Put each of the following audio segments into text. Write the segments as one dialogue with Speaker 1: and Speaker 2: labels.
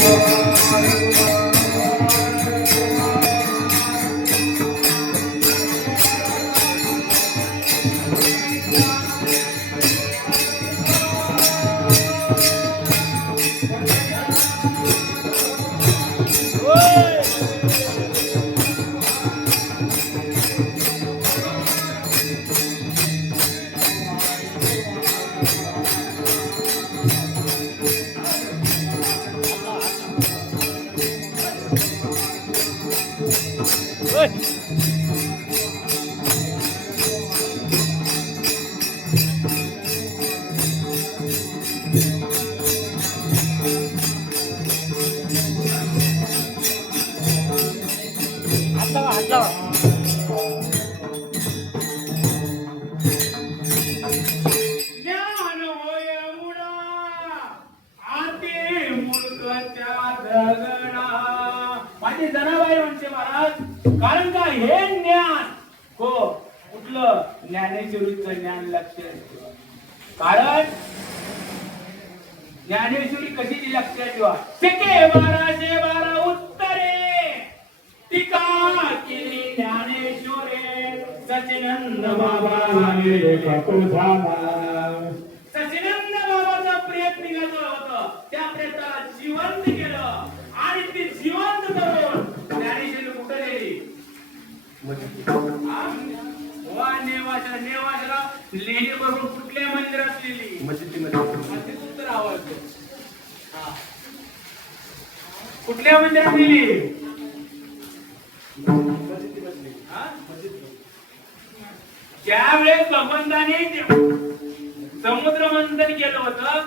Speaker 1: ज्ञान ज्ञानेश्वरी कशी लक्षात ठेवा सेके बाराशे बारा उत्तरे. टीका केली ज्ञानेश्वरे. सचिनंद बाबा सचिनंद बाबाचा प्रेत निघालं होतं. त्या प्रेताला जिवंत केलं. आणि ते जिवंत करून ज्ञानेश्वरी कुठे गेली? नेवाशा नेवाशाला लेणी बरोबर कुठल्या मंदिरात लिहिली मस्जिद उत्तर आवडतो हा. कुठल्या मंदिरात लिहिली हा? ज्यावेळेस भगवंताने समुद्र मंथन केलं होतं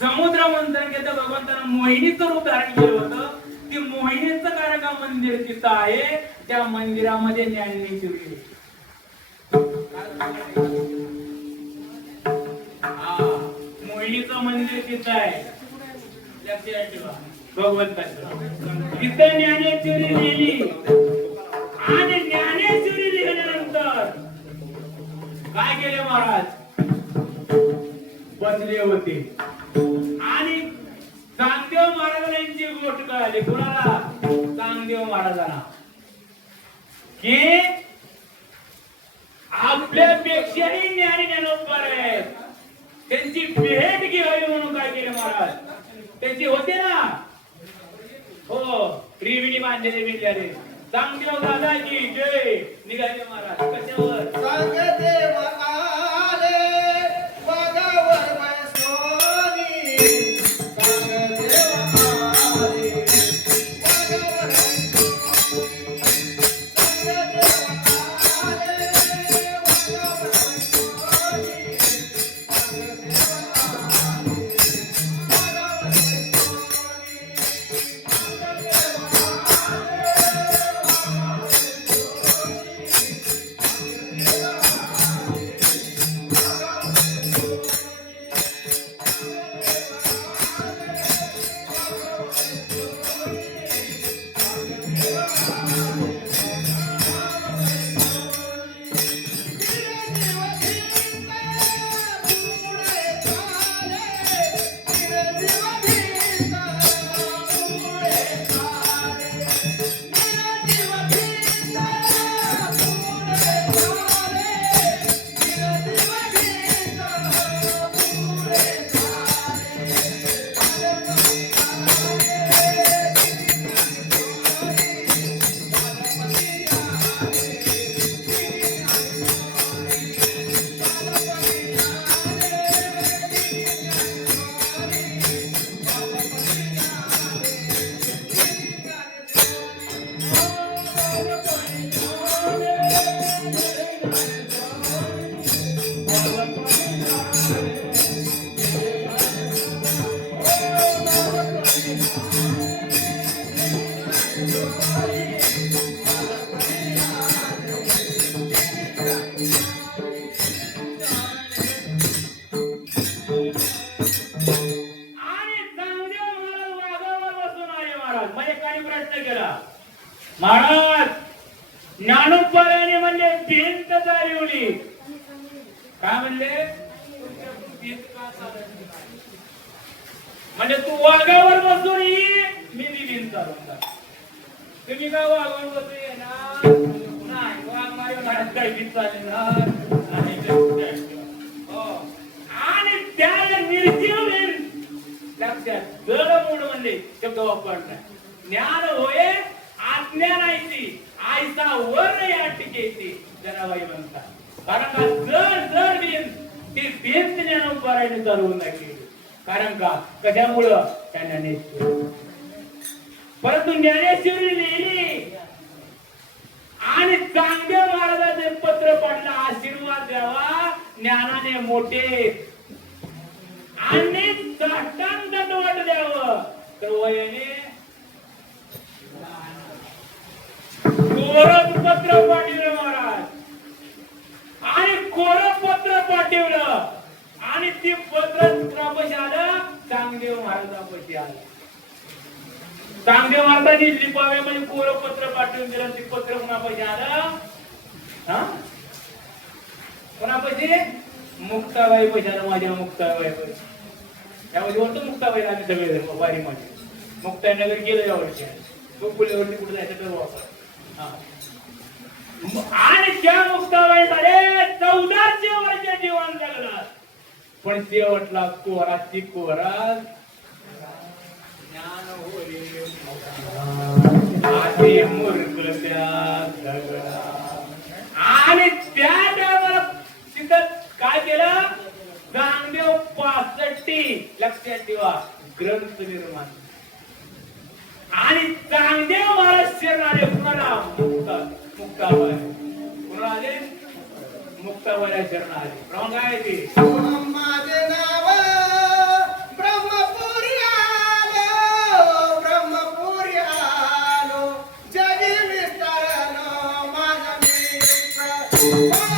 Speaker 1: समुद्र मंथन केलं भगवंतानं मोहिनीचं रूप धारण केलं होतं ते मोहिनीचं कारका मंदिर तिथं आहे त्या मंदिरामध्ये ज्ञानेश्वरी आहे. हा, मोहिनीचं मंदिर तिथं आहे. लक्षात ठेवा. भगवंताचं. तिथं ज्ञानेश्वरी लिहिली आणि ज्ञानेश्वरी लिहिल्यानंतर काय केले महाराज? बसले होते. आणि चांगदेव महाराजांना यांची गोष्ट कळाली. कुणाला? चांगदेव महाराजांना. की आपल्यापेक्षाही ज्ञानी ज्ञानोत्तर आहेत. त्यांची भेट घ्यावी म्हणून काय केलं महाराज? त्यांची होते ना? हो रिविणी बांधलेले बिल्ल्याने. चांगदेव दादा की जय. निघाले महाराज कशावर? महाराज मग एकाने प्रश्न केला? महाराज ज्ञानोपायाने म्हणजे भिंत चालवली. काय म्हणले? म्हणजे तू वाघावर बसून ये मी बी भिंत चालवता तुम्ही काय वाघावर बसून येणार? नाही. वाघ माझ्या घरात काही भिंत ना साक्षात जड मूड म्हणजे शब्द वापरणार ज्ञान होय आज्ञा नाही आयसा वर या टिकेची जनाबाई म्हणतात. कारण का जर जर बिन ते भिंत ज्ञान उभारायने चालवून नाही कारण का? कशामुळं? त्यांना नेत परंतु ज्ञानेश्वरी लिहिली आणि चांगल्या महाराजाचे पत्र पडला. आशीर्वाद द्यावा. ज्ञानाने मोठे. आणि चाटांत वाट द्यावं तर वयाने कोरं पत्र पाठवलं महाराज. आणि कोरं पत्र पाठवलं. आणि ते पत्र कुणापाशी आलं चांगदेव महाराजापाशी आलं. चांगदेव महाराजांनी लिपावे म्हणजे कोरं पत्र पाठवून दिलं. ते पत्र कुणापाशी आलं? हा? कोणापाशी? मुक्ताबाई पैसे आलं माझ्या मुक्ताबाई पैसे त्यामध्ये होतं मुक्ताबाई आम्ही सगळे वारी मध्ये मुक्ताई नगर गेलं या वर्षी. तो पुढल्यावरती कुठे जायचं तर वापर आणि त्या मुक्ताबाई झाले चौदाशे वर्ष जीवन जगणार. पण शेवटला कोरा ती कोरा ज्ञान हो आधी मूर्ख त्या दगडा. आणि त्या टायमाला तिथं काय केलं गांगदेव पासष्टी लक्षात ठेवा ग्रंथ निर्माण. आणि चांगदेव महाराज शिरणारे पुन्हा मुक्ता मुक्तावर पुन्हा आले मुक्तावर शरण प्रमाण काय ते
Speaker 2: माझे नाव ब्रह्मपुरी आलो ब्रह्मपुरी आलो. जगी विस्तारलो माझा मित्र.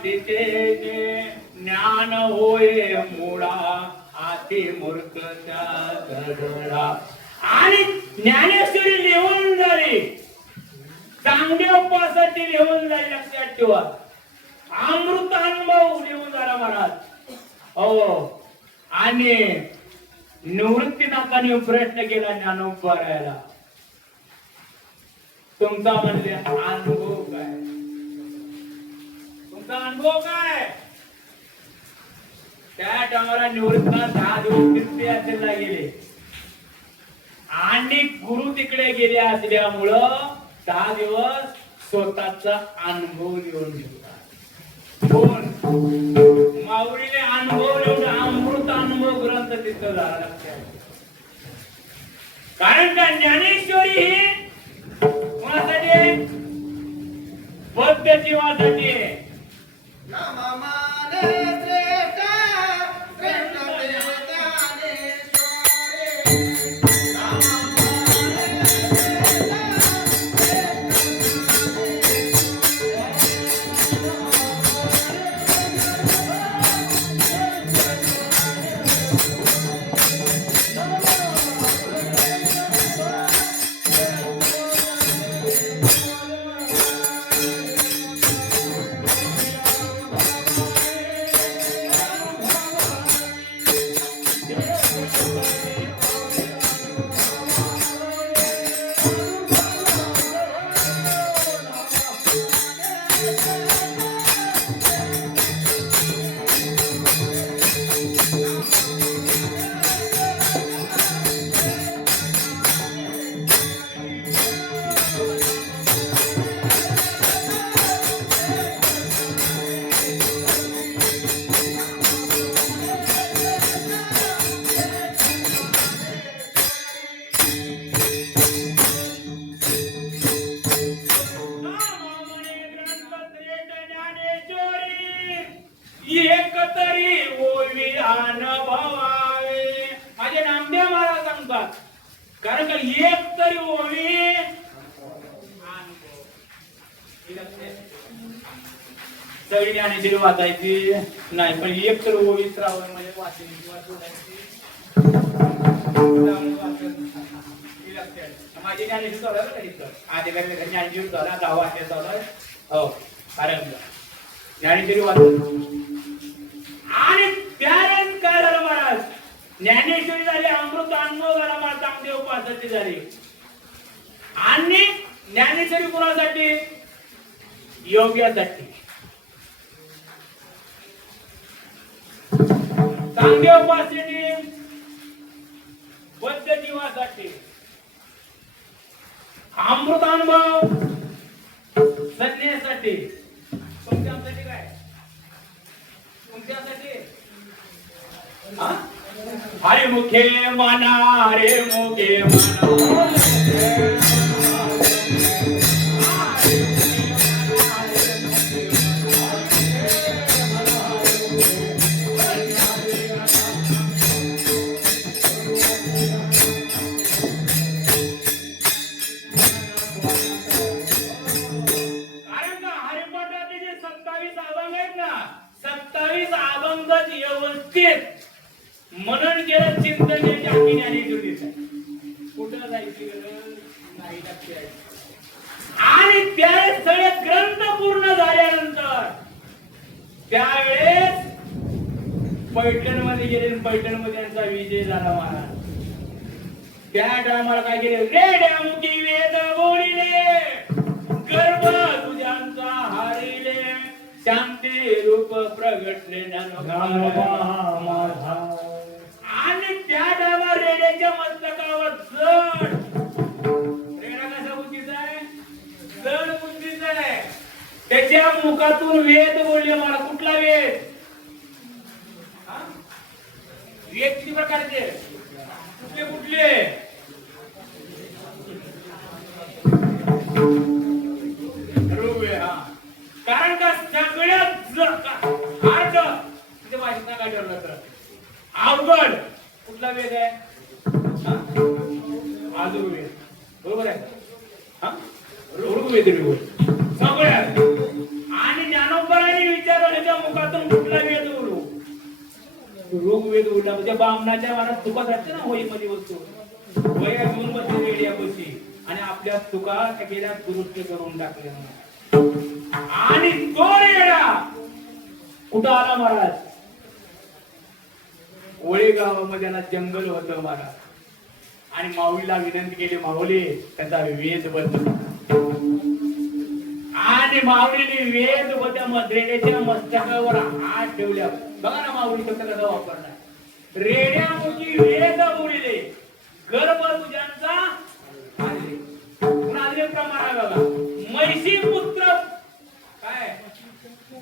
Speaker 1: वराटीचे ज्ञान होय मुळा आती मूर्खचा दडला. आणि ज्ञानेश्वरी लिहून झाली. चांगल्या उपवासाची लिहून झाली लक्षात ठेवा. अमृत अनुभव लिहून झाला महाराज. हो. आणि निवृत्तीनाथाने प्रयत्न केला ज्ञान ज्ञानोपारायला तुमचा म्हणजे अनुभव काय? तुमचा अनुभव काय? त्या टायमाला निवृत्ता दहा दिवस तीर्थयात्रेला गेले. आणि गुरु तिकडे गेले असल्यामुळं दहा दिवस स्वतःचा अनुभव लिहून घेतला कोण? माऊलीने अनुभव लिहून अमृत अनुभव ग्रंथ तिथं झाला. लक्षात. कारण का ज्ञानेश्वरी ही कोणासाठी बौद्ध जीवासाठी आहे. Come on, my name. सगळी वाचायची नाही पण एक तर ओवी श्रावण म्हणजे वाचायची किंवा सोडायची. माझी ज्ञानेश्वर चालू आहे इथं. आधी काय काय ज्ञानेश्वरी चालू आहे, दहा वाक्य चालू आहे. हो कारण ज्ञानेश्वरी वाचन. आणि त्यावेळेस काय झालं महाराज. ज्ञानेश्वरी झाली अमृत अनुभव झाला महाराज. चांगली उपासाची झाली. आणि ज्ञानेश्वरी कोणासाठी? योग्यासाठी. चांगल्या उपासनेने बद्ध जीवासाठी. अमृत अनुभव संन्यासाठी तुमच्यासाठी काय? तुमच्यासाठी? हरे मुखे मना हरे मुखे मना. त्यावेळेस पैठणमध्ये गेले पैठणमध्ये त्यांचा विजय झाला महाराज. त्या टायमाला काय केले? रेड्या मुखी वेद बोलिले. गर्भ तुझ्यांचा हारिले. शांती रूप प्रगटले. आणि त्या टायमा रेड्याच्या मस्तकावर जड त्याच्या मुखातून वेद बोलले मला. कुठला वेद? वेद किती प्रकारचे कुठले कुठले? कारण का? सगळ्यात हार्ड तिथे भाषेत ना काय ठरलं तर. अवघड. कुठला वेद आहे? आजुर्वेद बरोबर आहे? हा? ऋग्वेद सगळ्यात. मुखातून कुठला वेद उडू? रोग वेद उडला. म्हणजे बामणाच्या मनात तुका जाते ना होई मध्ये वस्तू? वया घेऊन बसले रेडियापाशी आणि आपल्या तुका त्या गेल्या दुरुस्त करून टाकले आणि तो रेडा कुठं आला महाराज? ओळे गावामध्ये ना जंगल होतं महाराज. आणि माऊलीला विनंती केली माऊली त्याचा वेद बदल आणि माऊलीने वेद व त्या रेड्याच्या मस्तकावर हात ठेवल्या. बघा ना माऊली शब्द कसा वापरला रेड्यामुखी वेद बोलिले. गर्भ तुझ्यांचा आले. प्रमाण आहे बघा मैसी पुत्र. काय?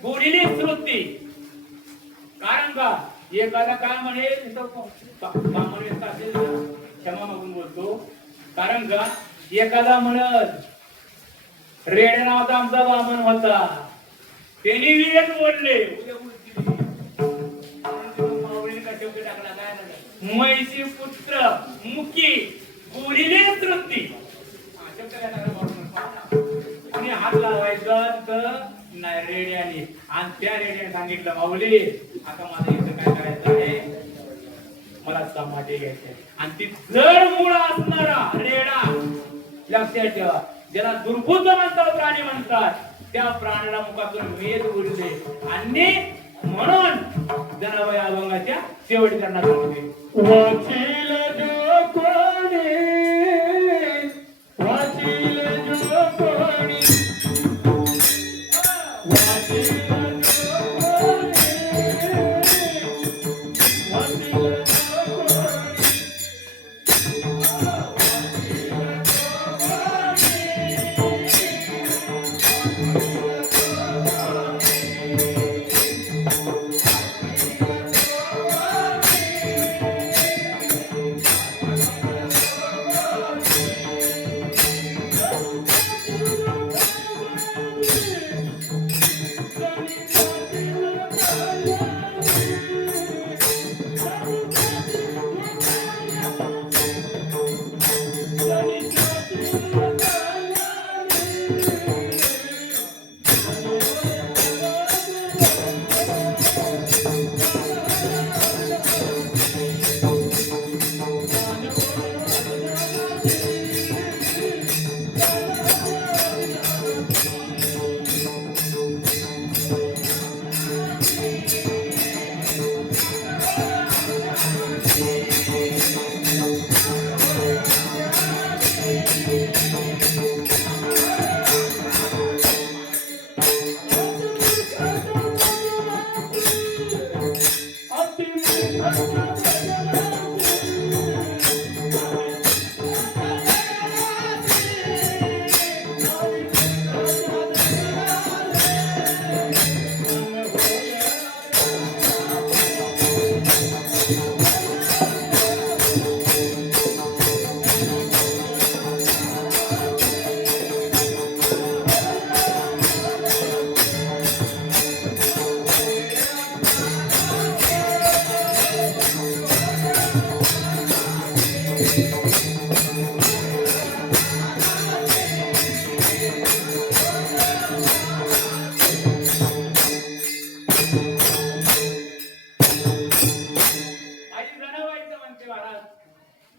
Speaker 1: बोलिले श्रुती. कारण का? एखादा काय म्हणेल ब्राह्मण असेल क्षमा मागून बोलतो. कारण का? एखादा म्हणत रेडे नावाचा आमचा वामन होता. त्यांनी विवेक बोलले. मैसी का पुत्र मुकी बोलिले तृप्ती. हा, हात लावायचा तर? नाही रेड्याने. आणि त्या रेड्याने सांगितलं माऊली आता माझं इथं काय करायचं आहे? मला समाधी घ्यायची आहे. आणि ती जड मूळ असणारा रेडा लक्षात ठेवा. ज्याला दुर्बुद्ध म्हणतात प्राणी म्हणतात त्या प्राण्याला मुखातून वेद उरले आणि म्हणून जनाबाई अभंगाच्या शेवटी त्यांना सांगते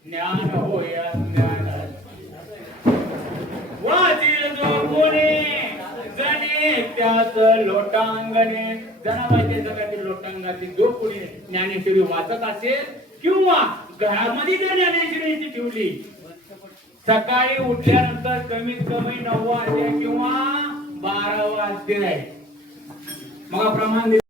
Speaker 1: ज्ञान होया ज्ञान. वाजील जो कोणी जणे त्याच लोटांगणे. जनाबाईचे जगातील लोटांगातील जो कोणी ज्ञानेश्वरी वाचत असेल किंवा घरामध्ये जर ज्ञानेश्वरीची ठेवली सकाळी उठल्यानंतर कमीत कमी नऊ वाजता किंवा बारा वाजते मग प्रमाण